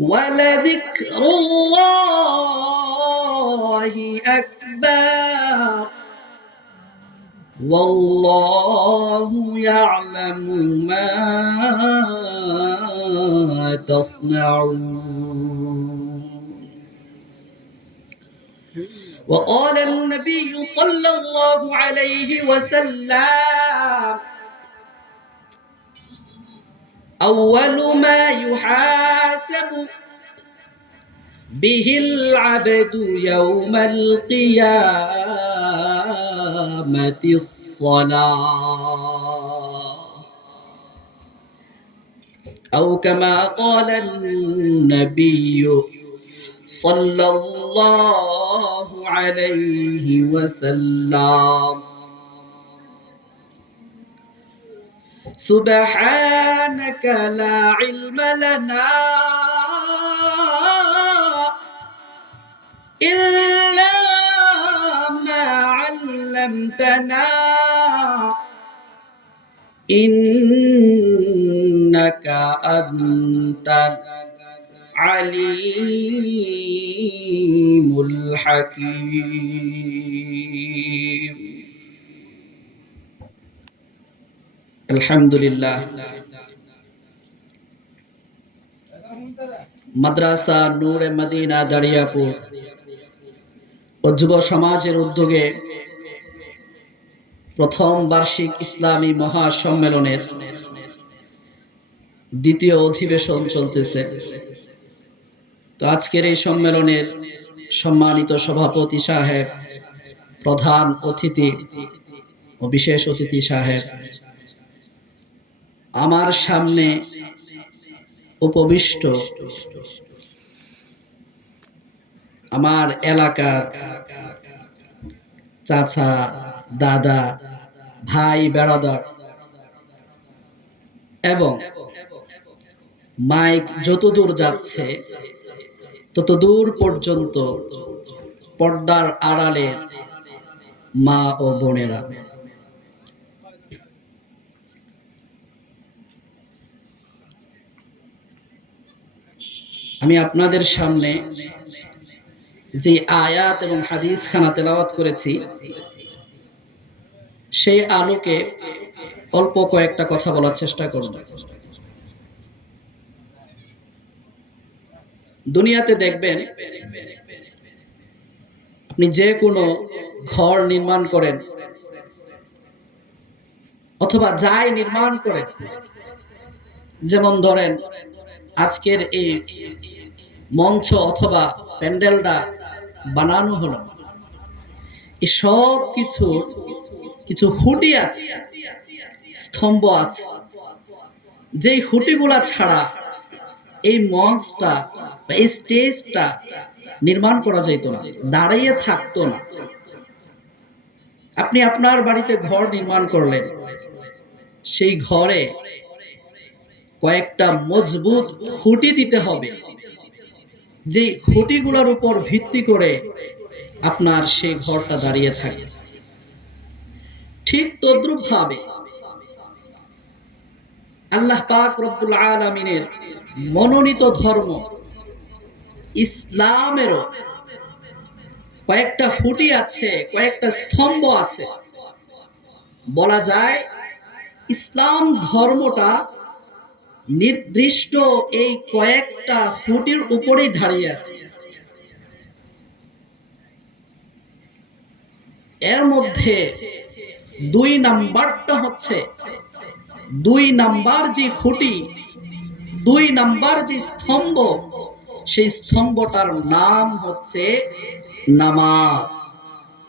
ولذكر الله أكبر والله يعلم ما تصنعون. وقال النبي صلى الله عليه وسلم أول ما يحاسب به العبد يوم القيامة الصلاة أو كما قال النبي صلى الله عليه وسلم. سبحانك لا علم لنا إلا ما علمتنا إنك أنت العليم الحكيم. আলহামদুলিল্লাহ। মাদ্রাসা নূরে মদিনা দারিয়াপুর ও যুব সমাজের উদ্যোগে প্রথম বার্ষিক ইসলামী মহাসম্মেলনের দ্বিতীয় অধিবেশন চলতেছে। তো আজকের এই সম্মেলনের সম্মানিত সভাপতি সাহেব, প্রধান অতিথি ও বিশেষ অতিথি সাহেব, আমার সামনে উপবিষ্ট আমার এলাকার চাচা, দাদা, ভাই, বেড়াদার এবং মাইক যতদূর যাচ্ছে ততদূর পর্যন্ত পর্দার আড়ালে মা ও বোনেরা, আমি আপনাদের সামনে যে আয়াত এবং হাদিস খানা তেলাওয়াত করেছি সেই আলোকে অল্প কয়েকটা কথা বলার চেষ্টা করব। দুনিয়াতে দেখবেন আপনি যে কোনো ঘর নির্মাণ করেন অথবা যাই নির্মাণ করেন, যেমন ধরেন আজকের এই মঞ্চ অথবা প্যান্ডেলটা বানানো হলো, এই সব কিছু খুঁটি আছে, স্তম্ভ আছে, যেই খুঁটিগুলা ছাড়া এই মঞ্চটা বা এই স্টেজটা নির্মাণ করা যেত না, দাঁড়িয়ে থাকতো না। আপনি আপনার বাড়িতে ঘর নির্মাণ করলেন, সেই ঘরে কয়েকটা মজবুত খুঁটি দিতে হবে, যে খুঁটিগুলোর উপর ভিত্তি করে আপনার সেই ঘরটা দাঁড়িয়ে থাকে। ঠিক তদ্রুপ ভাবে আল্লাহ পাক রব্বুল আলামিনের মনোনীত ধর্ম ইসলামেরও কয়েকটা খুঁটি আছে, কয়েকটা স্তম্ভ আছে। বলা যায় ইসলাম ধর্মটা নির্দিষ্ট এই কয়েকটা খুঁটির উপরেই দাঁড়িয়ে আছে। এর মধ্যে 2 নাম্বারটা হচ্ছে, 2 নাম্বার যে খুঁটি, 2 নাম্বার যে স্তম্ভ, সেই স্তম্ভটার নাম হচ্ছে নামাজ।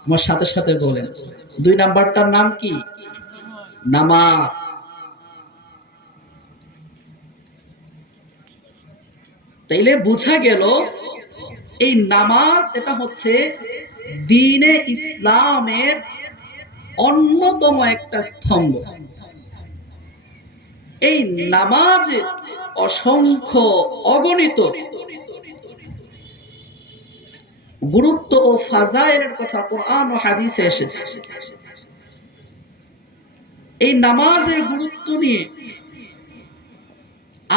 আমার সাথে সাথে বলেন, 2 নাম্বারটার নাম কি? নামাজ। তাইলে বোঝা গেল এই নামাজ এটা হচ্ছে দ্বীনে ইসলামের অন্যতম একটা স্তম্ভ। এই নামাজে অসংখ্য অগণিত গুরুত্ব ও ফাজাইলের কথা কোরআন ও হাদিসে এসেছে। এই নামাজের গুরুত্ব নিয়ে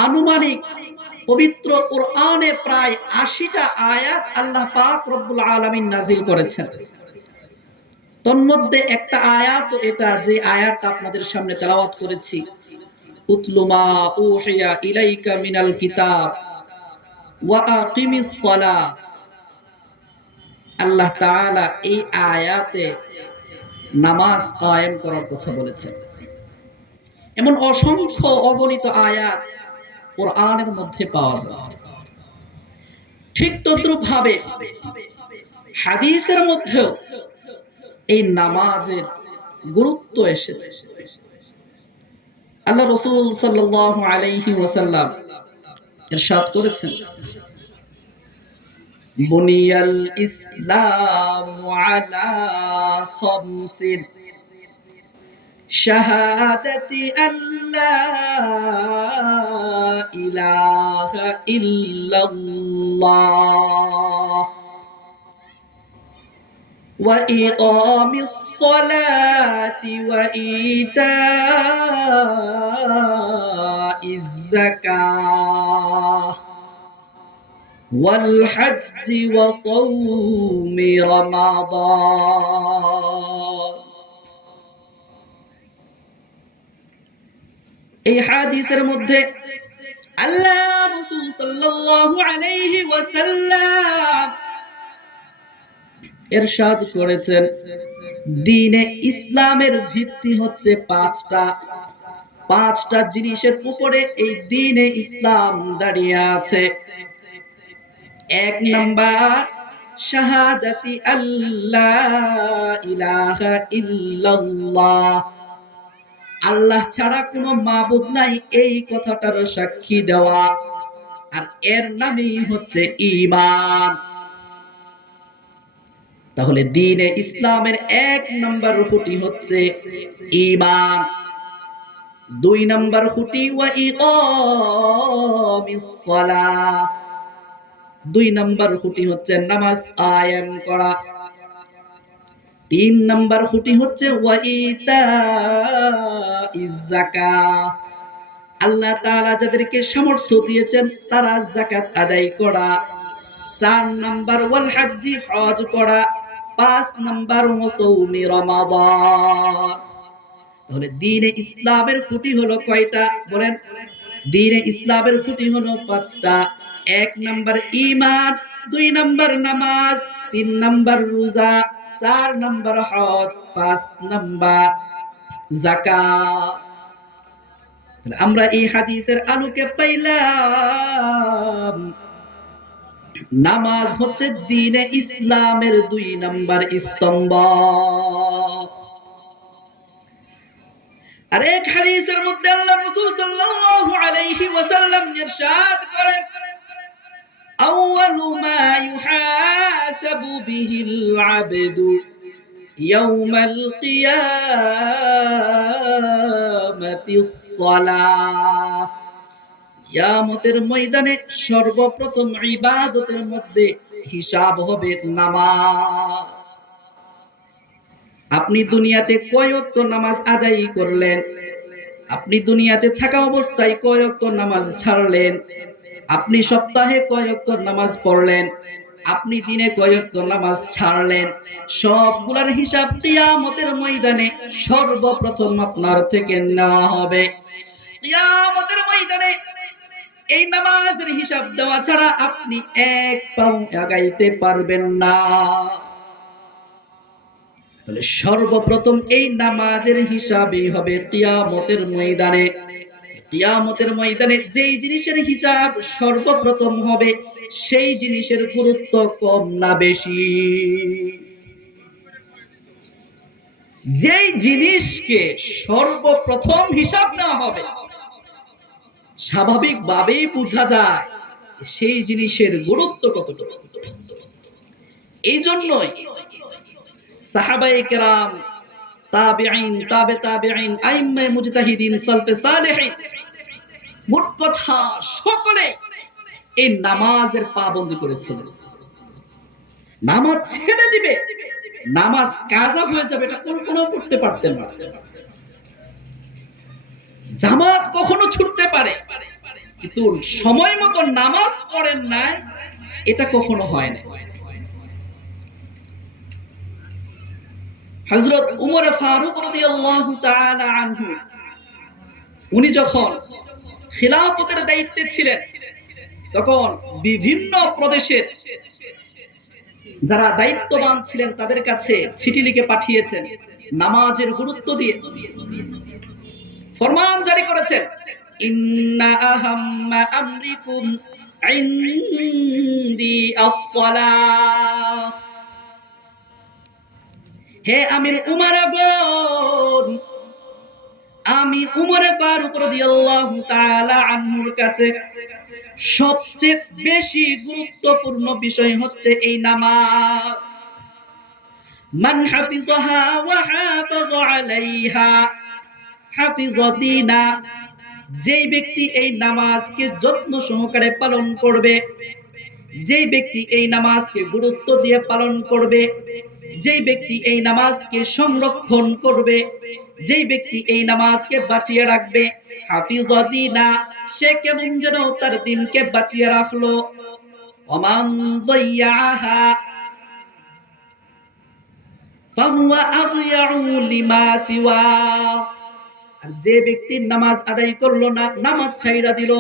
আনুমানিক পবিত্র কোরআনে প্রায় ৮০টা আয়াত আল্লাহ পাক রব্বুল আলামিন নাজিল করেছেন। তন্মধ্যে একটা আয়াত এটা, যে আয়াতটা আপনাদের সামনে তেলাওয়াত করেছি, উতলু মা উহিয়া ইলাইকা মিনাল কিতাব ওয়া আকিমিস সালাহ। আল্লাহ তাআলা এই আয়াতে নামাজ কায়েম করার কথা বলেছেন। এমন অসংখ্য অগণিত আয়াত কোরআনের মধ্যে পাওয়া যায়। ঠিক তদ্রূপ ভাবে হাদিসের মধ্যেও এই নামাজের গুরুত্ব এসেছে। আল্লাহ রাসূল সাল্লাল্লাহু আলাইহি ওয়াসাল্লাম ইরশাদ করেছেন, বুনিয়াল ইসলামু আলা খামসিন শাহাদাতি আল্লা ইলাহা ইল্লাল্লাহ ওয়া ইকামিস সালাতি ওয়া ইতাইজ যাকাহ ওয়াল হজ্জি ওয়া সাওমি রমাদান। এই হাদিসের মধ্যে আল্লাহ রাসূল সাল্লাল্লাহু আলাইহি ওয়াসাল্লাম ইরশাদ করেছেন, দ্বীনে ইসলামের ভিত্তি হচ্ছে পাঁচটা জিনিসের উপরে এই দ্বীনে ইসলাম দাঁড়িয়ে আছে। এক নাম্বার, শাহাদাতি আল্লাহ ইলাহা ইল্লাল্লাহ, আল্লাহ ছাড়া কোনো মাবুদ নাই, এই কথাটার সাক্ষী দেওয়া। আর এর নামই হচ্ছে ঈমান। তাহলে দ্বীনে ইসলামের এক নাম্বার খুঁটি হচ্ছে ঈমান। দুই নাম্বার খুঁটি ওয়া ইকামিস সালাহ, দুই নাম্বার খুঁটি হচ্ছে নামাজ কায়েম করা। তিন নাম্বার খুঁটি হচ্ছে ওয়া ইতাইজ যাকাত, আল্লাহ তাআলা যাদেরকে সামর্থ্য দিয়েছেন তারা যাকাত আদায় করা। চার নাম্বার ওয়াল হজ্জি, হজ করা। পাঁচ নাম্বার সাওমি রমাদান। তাহলে দ্বীনে ইসলামের খুঁটি হলো কয়টা বলেন? দ্বীনে ইসলামের খুঁটি হলো পাঁচটা। এক নাম্বার ঈমান, দুই নাম্বার নামাজ, তিন নাম্বার রোজা, চার নাম্বার হজ, পাঁচ নাম্বার যাকাত। আমরা এই হাদিসের আলোকে পাইলাম নামাজ হচ্ছে দ্বীনে ইসলামের দুই নাম্বার স্তম্ভ। আর এক হাদিসের মধ্যে আল্লাহ রাসূল সাল্লাল্লাহু আলাইহি ওয়াসাল্লাম ইরশাদ করেন, আউয়ালু মা ইউহাসাবু বিহিল আবদু ইয়াউমাল কিয়ামাতিস সালাহ, কিয়ামতের ময়দানে সর্বপ্রথম ইবাদতের মধ্যে হিসাব হবে নামাজ। আপনি দুনিয়াতে কয় ওয়াক্ত নামাজ আদায় করলেন? আপনি দুনিয়াতে থাকা অবস্থায় কয় ওয়াক্ত নামাজ ছাড়লেন? আপনি সপ্তাহে কয় ওয়াক্ত নামাজ পড়লেন? আপনি দিনে কয় ওয়াক্ত নামাজ ছাড়লেন? সবগুলোর হিসাব কিয়ামতের ময়দানে সর্বপ্রথম আপনার থেকে নেওয়া হবে। কিয়ামতের ময়দানে এই নামাজের হিসাব দেওয়া ছাড়া আপনি এক পাও আগাইতে পারবেন না। তাহলে সর্বপ্রথম এই নামাজের হিসাবই হবে কিয়ামতের ময়দানে। কিয়ামতের ময়দানে যেই জিনিসের হিসাব সর্বপ্রথম হবে সেই জিনিসের গুরুত্ব কম না বেশি? যেই জিনিসকে সর্বপ্রথম হিসাব নেওয়া হবে স্বাভাবিকভাবেই বোঝা যায় সেই জিনিসের গুরুত্ব কতটুকু। এই জন্যই সাহাবায়ে কেরাম, তাবিঈন, তাবে তাবিঈন, আইম্মায়ে মুজতাহিদিন, সালফে সালেহিন মোট কথা সকলে এই নামাজের পাবন্দি করেছিলেন। নামাজ ছেড়ে দিবে, নামাজ কাজা হয়ে যাবে, এটা কল্পনাও করতে পারতেন না। জামাত কখনো ছুটতে পারে কিন্তু সময় মতো নামাজ পড়েন নাই, এটা কখনো হয় না। হযরত উমর ফারুক রাদিয়াল্লাহু তাআলা আনহু উনি যখন খিলাফতের দায়িত্বে ছিলেন, তখন বিভিন্ন প্রদেশের যারা দায়িত্ববান ছিলেন তাদের কাছে চিঠি লিখে পাঠিয়েছেন নামাজের গুরুত্ব দিয়ে। ফরমান জারি করেছেন, ইন্না আহাম্মা আমরিকুম ইনদি আস-সালাহ। হে আমির উমারাগণ, আমি উমর ফারুক রাদিয়াল্লাহু তাআলা আনহুর কাছে সবচেয়ে বেশি গুরুত্বপূর্ণ বিষয় হচ্ছে এই নামাজ। মান হাফিজাহা ওয়া হাফাযা আলাইহা হাফিযা দীনা। যেই ব্যক্তি এই নামাজকে যত্ন সহকারে পালন করবে, যেই ব্যক্তি এই নামাজকে গুরুত্ব দিয়ে পালন করবে, যেই ব্যক্তি এই নামাজকে সংরক্ষণ করবে, যেই ব্যক্তি এই নামাজকে বাঁচিয়ে রাখবে, হাফিযা দীনা, সে কেমন যেন তার দ্বীনকে বাঁচিয়ে রাখলো। ওমান দাইয়াহা ফাহুয়া আযয়াউ লিমা সিওয়া। আর যে ব্যক্তি নামাজ আদায় করলো না, নামাজ ছাইরা দিল,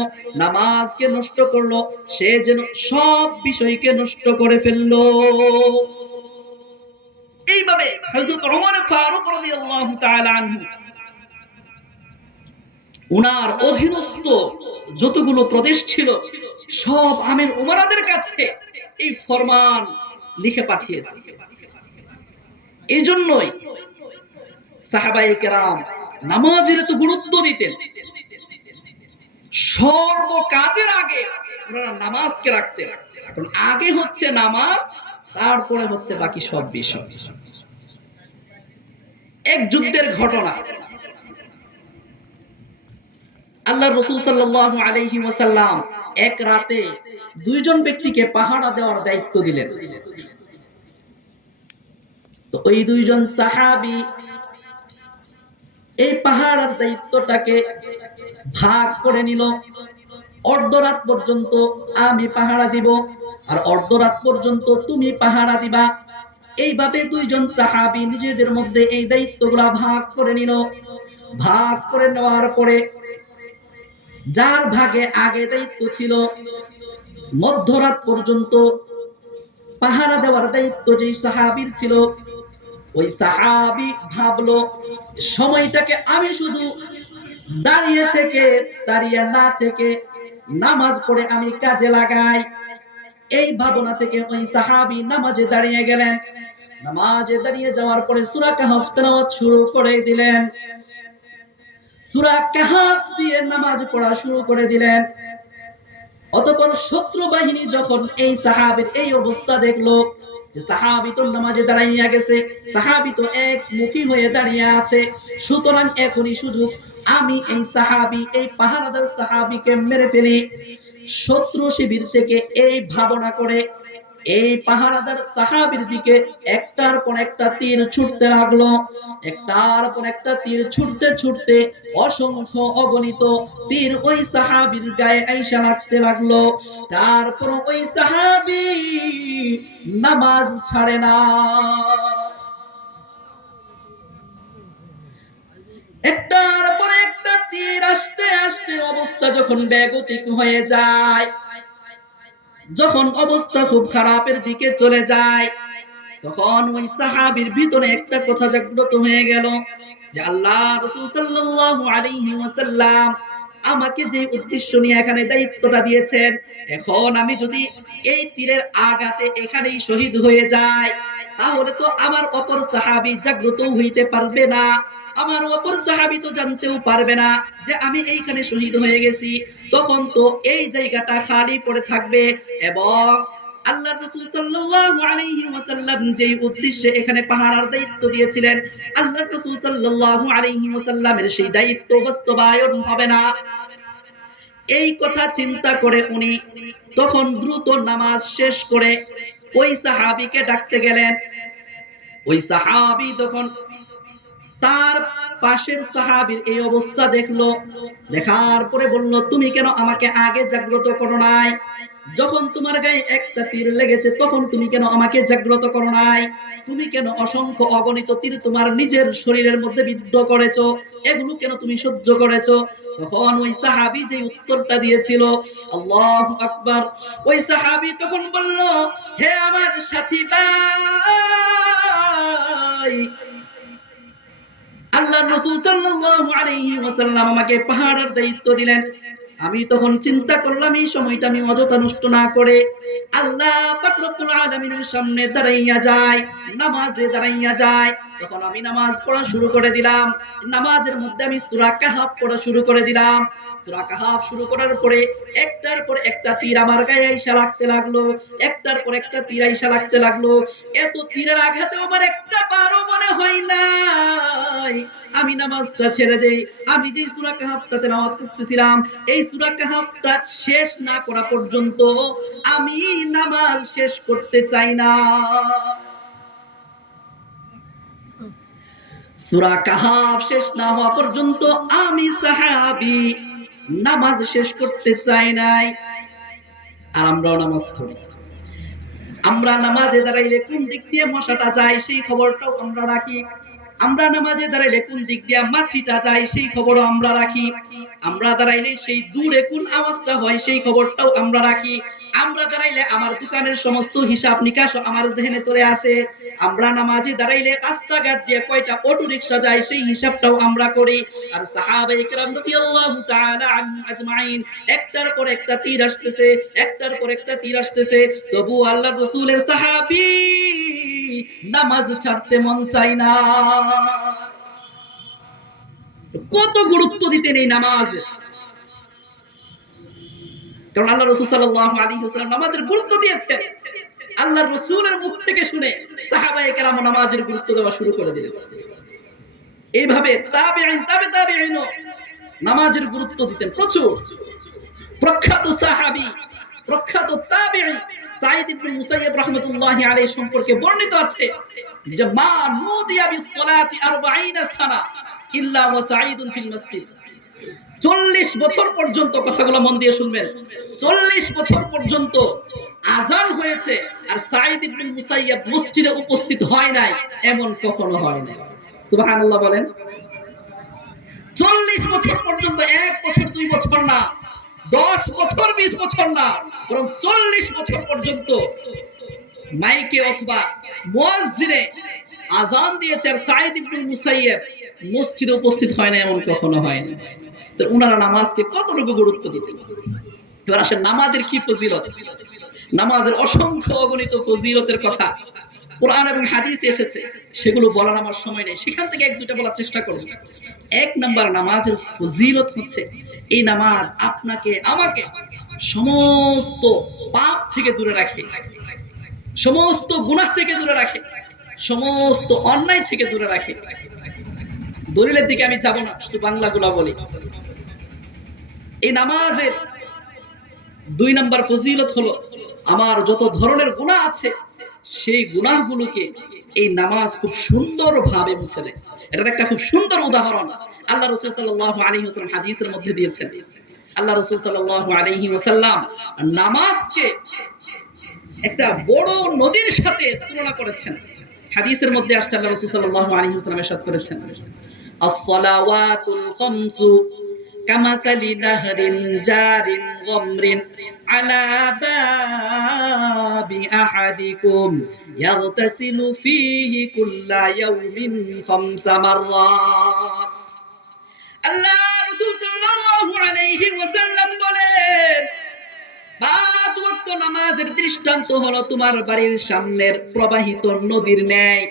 নামাজকে নষ্ট করলো, সে যেন সব বিষয়কে নষ্ট করে ফেললো। এইভাবে হযরত ওমর ফারুক রাদিয়াল্লাহু তাআলা আনহু উনার অধীনস্থ যতগুলো প্রদেশ ছিল সব আমির উমারাদের কাছে এই ফরমান লিখে পাঠিয়েছে। এই জন্যই সাহাবায়ে কেরাম নামাজের এত গুরুত্ব দিতেন। সর্ব কাজের আগে ওনারা নামাজকে রাখতেন। এখন আগে হচ্ছে নামাজ, তারপরে হচ্ছে বাকি সব বিষয়। এক যুদ্ধের ঘটনা, আল্লাহর রাসূল সাল্লাল্লাহু আলাইহি ওয়াসাল্লাম এক রাতে দুইজন ব্যক্তিকে পাহারা দেওয়ার দায়িত্ব দিলেন। তো ওই দুইজন সাহাবী এই পাহারার দায়িত্বটাকে ভাগ করে নিল। অর্ধরাত পর্যন্ত আমি পাহারা দিব, আর অর্ধরাত পর্যন্ত তুমি পাহারা দিবা। এইভাবে দুইজন সাহাবী নিজেদের মধ্যে এই দায়িত্বগুলা ভাগ করে নিল। ভাগ করে নেওয়ার পরে যার ভাগে আগে দায়িত্ব ছিল মধ্যরাত পর্যন্ত পাহারা দেওয়ার দায়িত্ব যেই সাহাবীর ছিল, ওই সাহাবী ভাবলো সময়টাকে আমি শুধু দাঁড়িয়ে না থেকে নামাজ পড়ে আমি কাজে লাগাই। এই ভাবনা থেকে ওই সাহাবী নামাজে দাঁড়িয়ে গেলেন। নামাজে দাঁড়িয়ে যাওয়ার পরে সূরা কাহফ তেলাওয়াত শুরু করে দিলেন। সূরা কাহফ দিয়ে নামাজ পড়া শুরু করে দিলেন। অতঃপর শত্রু বাহিনী যখন এই সাহাবীর এই অবস্থা দেখলো, সাহাবী তো নামাজে দাঁড়াইয়া গেছে, সাহাবী তো একমুখী হয়ে দাঁড়িয়ে আছে, সুতরাং এখনই সুযোগ, আমি এই সাহাবী, এই পাহারাদার সাহাবীকে মেরে ফেলি। শত্রু শিবির থেকে এই ভাবনা করে এই পাহারাদার সাহাবীর দিকে একটার পর একটা তীর ছুটতে লাগলো। একটার পর একটা তীর ছুটতে ছুটতে অসংখ্য অগণিত তীর ওই সাহাবীর গায়ে আইসা লাগতে লাগলো। তারপর ওই সাহাবী নামাজ ছাড়ে না। একটার পর একটা তীর আসতে আসতে অবস্থা যখন বেগতিক হয়ে যায়, যখন অবস্থা খুব খারাপের দিকে চলে যায়, তখন ওই সাহাবীর ভিতরে একটা কথা জাগ্রত হয়ে গেল যে আল্লাহ রাসূল সাল্লাল্লাহু আলাইহি ওয়াসাল্লাম আমাকে যে উদ্দেশ্য নিয়ে এখানে দায়িত্বটা দিয়েছেন, এখন আমি যদি এই তীরের আঘাতে এখানেই শহীদ হয়ে যাই, তাহলে তো আমার অপর সাহাবী জাগ্রত হইতে পারবে না, আমার অপর সাহাবী তো জানতেও পারবে না যে আমি এইখানে শহীদ হয়ে গেছি। তখন তো এই জায়গাটা খালি পড়ে থাকবে, এবং আল্লাহর রাসূল সাল্লাল্লাহু আলাইহি ওয়াসাল্লাম যেই উদ্দেশ্যে এখানে পাহারার দায়িত্ব দিয়েছিলেন, আল্লাহর রাসূল সাল্লাল্লাহু আলাইহি ওয়াসাল্লামের সেই দায়িত্ব বাস্তবায়ন হবে না। এই কথা চিন্তা করে উনি তখন দ্রুত নামাজ শেষ করে ওই সাহাবীকে ডাকতে গেলেন। ওই সাহাবী তখন তার পাশের সাহাবীর এই অবস্থা দেখলো, দেখার পরে বলল, তুমি কেন আমাকে আগে জাগ্রত করো নাই? যখন তোমার গায়ে একটা তীর লেগেছে তখন তুমি কেন আমাকে জাগ্রত করো নাই? তুমি কেন অসংখ্য অগণিত তীর তোমার নিজের শরীরের মধ্যে বিদ্ধ করেছো? এগুলো কেন তুমি সহ্য করেছো? তখন ওই সাহাবী যে উত্তরটা দিয়েছিল, আল্লাহু আকবার, ওই সাহাবী তখন বলল, হে আমার সাথী ভাই, আল্লাহর রাসূল সাল্লাল্লাহু আলাইহি ওয়াসাল্লাম আমাকে পাহারার দায়িত্ব দিলেন। আমি তখন চিন্তা করলাম এই সময়টা আমি অযথা নষ্ট না করে আল্লাহ পাক রব্বুল আলামিনের সামনে দাঁড়াইয়া যাই, নামাজে দাঁড়াইয়া যাই। তখন আমি নামাজ পড়া শুরু করে দিলাম। নামাজের মধ্যে আমি সূরা কাহাফ পড়া শুরু করে দিলাম। সূরা কাহাফ শুরু করার পরে একটার পর একটা তীর আমার গায়ে আইসা লাগতে লাগলো, একটার পর একটা তীর আইসা লাগতে লাগলো। এত তীরের আঘাতে আমার একটা বারও মনে হয় নাই আমি নামাজটা ছেড়ে দেই। আমি যে সূরা কাহাফটাতে নামাজ পড়তেছিলাম, এই সূরা কাহাফটা শেষ না করা পর্যন্ত আমি নামাজ শেষ করতে চাই না। সূরা কাহাফ শেষ না হওয়া পর্যন্ত আমি সাহাবী নামাজ শেষ করতে চাই নাই। আর আমরাও নামাজ পড়ি। আমরা নামাজে দাঁড়াইলে কোন দিক দিয়ে মশাটা যায় সেই খবরটাও আমরা রাখি। আমরা নামাজে দাঁড়াইলে কোন দিক দিয়ে মাছিটা যায় সেই খবরও আমরা রাখি। আমরা দাঁড়াইলে সেই দূরে কোন আওয়াজটা হয় সেই খবরটাও আমরা রাখি। আমরা দাঁড়াইলে আমার দোকানের সমস্ত হিসাব নিকাশ আমার জেহেনে চলে আসে। আমরা নামাজে দাঁড়াইলে রাস্তাঘাট দিয়ে কয়টা অটো রিকশা যায় সেই হিসাবটাও আমরা করি। আর সাহাবায়ে কেরাম রাদিয়াল্লাহু তাআলা আনহুম আজমাইন একটার পর একটা তীর আসতেছে, একটার পর একটা তীর আসতেছে, তবু আল্লাহর রাসূলের সাহাবী নামাজ ছাড়তে মন চায় না। কত গুরুত্ব দিতেন এই নামাজে, কারণ আল্লাহ রাসূল সাল্লাল্লাহু আলাইহি ওয়াসাল্লাম নামাজের গুরুত্ব দিয়েছেন। আল্লাহর রাসূলের মুখ থেকে শুনে সাহাবায়ে কেরাম নামাজের গুরুত্ব দেওয়া শুরু করে দিলেন। এইভাবে তাবেঈন তাবে তাবেঈনও নামাজের গুরুত্ব দিতেন প্রচুর। প্রখ্যাত সাহাবী, প্রখ্যাত তাবেঈ সাঈদ ইবনে মুসাইয়্যিব রাহমাতুল্লাহি আলাইহি সম্পর্কে বর্ণিত আছে যে মা নুদিয়া বিস সালাতি 40 সানা ইল্লা ওয়া সাঈদুন ফিল মসজিদ। 40 বছর পর্যন্ত, কথাগুলো মন দিয়ে শুনবেন, 40 বছর পর্যন্ত আযান হয়েছে আর সাঈদ ইবনে মুসাইয়্যিব মসজিদে উপস্থিত হয় নাই, এমন কখনো হয় নাই। সুবহানাল্লাহ বলেন। 40 বছর পর্যন্ত, 1 বছর 2 বছর না, 10 বছর 20 বছর না, বরং 40 বছর পর্যন্ত মাইকে অথবা মুয়াজ্জিনে আযান দিয়েছে আর সাঈদ ইবনে মুসাইয়্যিব মসজিদে উপস্থিত হয় না, এমন কখনো হয় না। তো উনারা নামাজকে কতটুকু গুরুত্ব দিতেন। এবার আসেন নামাজের কি ফজিলত। নামাজের অসংখ্য অগণিত ফজিলতের কথা কোরআন এবং হাদিসে এসেছে, সেগুলো বলার আমার সময় নেই, সেখান থেকে এক দুটো বলার চেষ্টা করব। এক নাম্বার নামাজের ফজিলত হচ্ছে এই নামাজ আপনাকে আমাকে সমস্ত পাপ থেকে দূরে রাখে, সমস্ত গুনাহ থেকে দূরে রাখে, সমস্ত অন্যায় থেকে দূরে রাখে। দলিলের দিকে আমি যাব না, শুধু বাংলাগুলো বলি। এই নামাজের 2 নাম্বার ফজিলত হলো আমার যত ধরনের গুনাহ আছে সেই গুনাহগুলোকে এই নামাজ খুব সুন্দরভাবে মুছে দেয়। এটার একটা খুব সুন্দর উদাহরণ আল্লাহ রাসূল সাল্লাল্লাহু আলাইহি ওয়াসাল্লাম হাদিসের মধ্যে দিয়েছেন। আল্লাহ রাসূল সাল্লাল্লাহু আলাইহি ওয়াসাল্লাম নামাজকে একটা বড় নদীর সাথে তুলনা করেছেন। হাদিসের মধ্যে আসছে আল্লাহ রাসূল সাল্লাল্লাহু আলাইহি ওয়াসাল্লাম ইরশাদ করেছেন, আস-সালাওয়াতুল খামসু কামাসালি নাহরিন জারিন গামরিন আলা বাবি আহাদিকুম ইয়াগতাসিলু ফীহি কুল্লা ইয়াউমিন খামসা মাররাত। আল্লাহ রাসূল সাল্লাল্লাহু আলাইহি ওয়াসাল্লাম বলেন, 5 ওয়াক্ত নামাজের দৃষ্টান্ত হলো তোমার বাড়ির সামনের প্রবাহিত নদীর ন্যায়।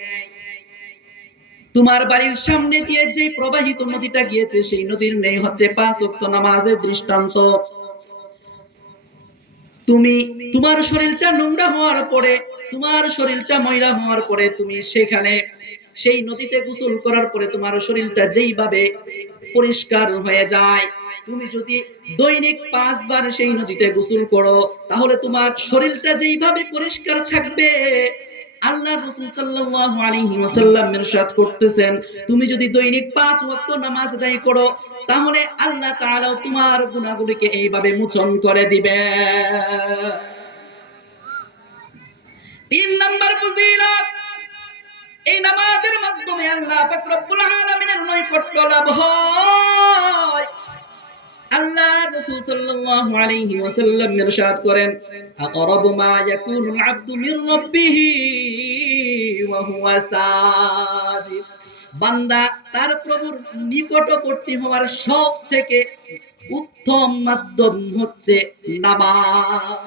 তোমার বাড়ির সামনে দিয়ে যে প্রবাহিত নদীটা গিয়েছে সেই নদীর ন্যায় হচ্ছে 5 ওয়াক্ত নামাজের দৃষ্টান্ত। তুমি তোমার শরীরটা নোংরা হওয়ার পরে, তোমার শরীরটা ময়লা হওয়ার পরে তুমি সেখানে সেই নদীতে গোসল করার পরে তোমার শরীরটা যেইভাবে পরিষ্কার হয়ে যায়, তুমি যদি দৈনিক 5 বার সেই নদীতে গোসল করো তাহলে তোমার শরীরটা যেইভাবে পরিষ্কার থাকবে আল্লাহ রাসূল সাল্লাল্লাহু আলাইহি ওয়াসাল্লাম ইরশাদ করতেছেন, তুমি যদি দৈনিক 5 ওয়াক্ত নামাজ আদায় করো তাহলে আল্লাহ তাআলা তোমার গুনাহগুলিকে এইভাবে মোচন করে দিবে। 3 নাম্বার ফজিলত, এই নামাজের মাধ্যমে আল্লাহ পাক রব্বুল আলামিনের নৈকট্য লাভ হয়। আল্লাহ রাসূল সাল্লাল্লাহু আলাইহি ওয়াসাল্লাম ইরশাদ করেন, আকরাবু মা ইয়াকুনুল আবদু মির রাব্বিহি ওয়া হুয়া সাজিদ। বান্দা তার প্রভুর নিকটবর্তী হওয়ার সবথেকে উত্তম মাধ্যম হচ্ছে নামাজ।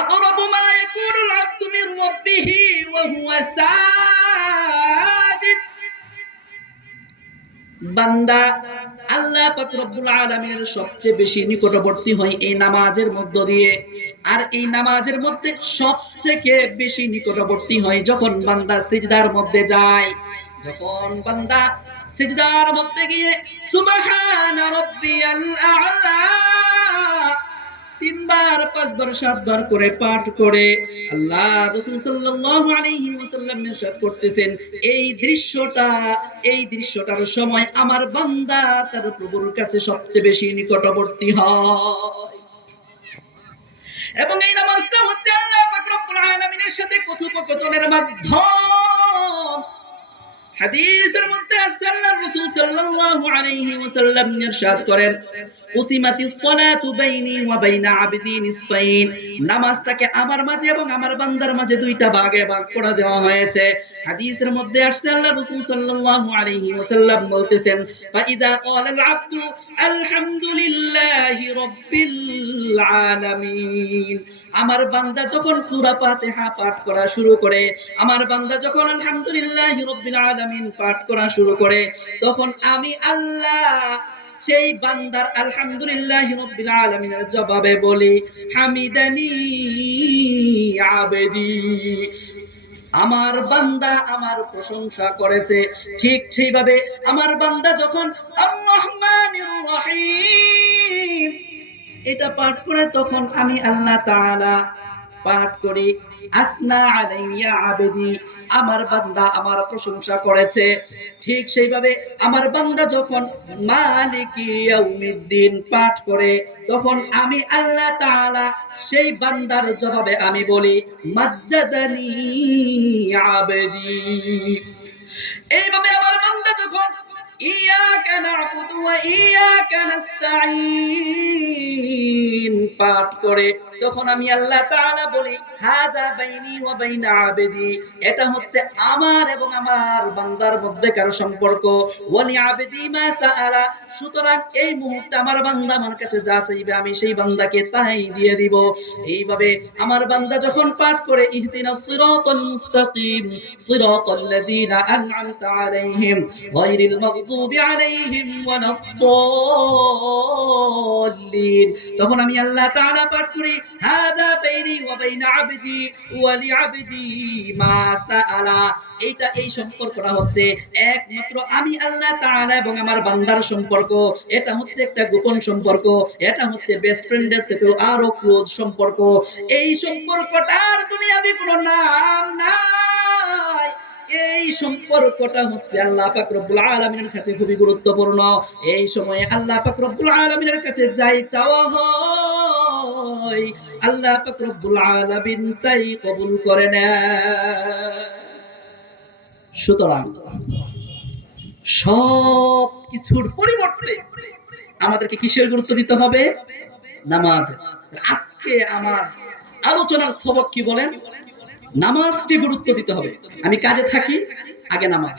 আকরাবু মা ইয়াকুনুল আবদু মির রাব্বিহি ওয়া হুয়া সাজিদ। বান্দা আল্লাহ পাক রব্বুল আলামিনের সবচেয়ে বেশি নিকটবর্তী হয় এই নামাজের মধ্য দিয়ে। আর এই নামাজের মধ্যে সবথেকে বেশি নিকটবর্তী হয় যখন বান্দা সিজদার মধ্যে যায়। যখন বান্দা সিজদার মধ্যে গিয়ে সুবহান রাব্বিয়াল আ'লা 3 বার 5 বার 7 বার করে পাঠ করে আল্লাহ রাসূল সাল্লাল্লাহু আলাইহি ওয়াসাল্লাম ইরশাদ করতেছেন, এই দৃশ্যটার সময় আমার বান্দা তার প্রভুর কাছে সবচেয়ে বেশি নিকটবর্তী হয়। এবং এই নামাজটা হচ্ছে আল্লাহ পাক রব্বুল আলামিনের সাথে কথোপকথনের মাধ্যম। হাদিসের মধ্যে আসছে আল্লাহ রাসূল সাল্লাল্লাহু আলাইহি ওয়াসাল্লাম ইরশাদ করেন, উসিমাতিস সালাতু বাইনি ওয়া বাইনা আবদি নিসফাইন। নামাজটাকে আমার মাঝে এবং আমার বান্দার মাঝে দুইটা ভাগে ভাগ করে দেওয়া হয়েছে। হাদিসের মধ্যে আসছে আল্লাহ রাসূল সাল্লাল্লাহু আলাইহি ওয়াসাল্লাম বলতেছেন, ফাইদা ক্বালাল আবদু আলহামদুলিল্লাহি রাব্বিল আলামিন। আমার বান্দা যখন সূরা ফাতিহা পাঠ করা শুরু করে, আমার বান্দা যখন আলহামদুলিল্লাহি রাব্বিল আলামিন পাঠ করা শুরু করে, তখন আমি আল্লাহ সেই বান্দার আলহামদুলিল্লাহি রাব্বিল আলামিনের জবাবে বলি, হামিদানি আবেদি। আমার বান্দা আমার প্রশংসা করেছে। ঠিক সেইভাবে আমার বান্দা যখন আর রহমানির রহিম এটা পাঠ করে, তখন আমি আল্লাহ তাআলা পাঠ করি, আসনা আলাইয়া আবেদি, আমার বান্দা আমার প্রশংসা করেছে। ঠিক সেইভাবে আমার বান্দা যখন মালিকি ইয়াউমিদ্দিন পাঠ করে, তখন আমি আল্লাহ তাআলা সেই বান্দার জবাবে আমি বলি, মাজ্জাদানি আবেদি। এইভাবে আমার বান্দা যখন ইয়াকা না'বুদু ওয়া ইয়াকা নাস্তাঈন পাঠ করে, তখন আমি আল্লাহ তাআলা বলি, হাযা বাইনি ওয়া বাইনা আবদি, এটা হচ্ছে আমার এবং আমার বান্দার মধ্যেকার সম্পর্ক। ওয়ালি আবদি মা সাআলা, সুতরাং এই মুহূর্তে আমার বান্দা আমার কাছে যা চাইবে আমি সেই বান্দাকে তাই দিয়ে দিব। এইভাবে আমার বান্দা যখন পাঠ করে, ইহদিনাস সিরাতাল মুস্তাকিম সিরাতাল লাযীনা আন'আমতা আলাইহিম গায়রিল মাগদুবি আলাইহিম ওয়ালাদ-দাল্লিন, তখন আমি আল্লাহ তাআলা পাঠ করি, হাযা বাইনি ওয়া বাইনা আবদি ওয়া লিআবদি মা সাআলা। এইটা এই সম্পর্কটা হচ্ছে একমাত্র আমি আল্লাহ তাআলা এবং আমার বান্দার সম্পর্ক। এটা হচ্ছে একটা গোপন সম্পর্ক, এটা হচ্ছে বেস্ট ফ্রেন্ডের থেকেও আরো ক্লোজ সম্পর্ক। এই সম্পর্কটার দুনিয়াবি কোনো নাম নাই। এই সম্পর্কটা হচ্ছে আল্লাহ পাক রব্বুল আলামিনের কাছে খুবই গুরুত্বপূর্ণ। এই সময়ে আল্লাহ পাক রব্বুল আলামিনের কাছে যাই চাওয়া হয়, আল্লাহ পাক রব্বুল আলামিন তাই কবুল করে নেয়। সুতরাং সব কিছুর পরিবর্তে আমাদেরকে কিসের গুরুত্ব দিতে হবে? নামাজ। আজকে আমার আলোচনার সবক কি বলেন? নামাজকে গুরুত্ব দিতে হবে। আমি কাজে থাকি, আগে নামাজ।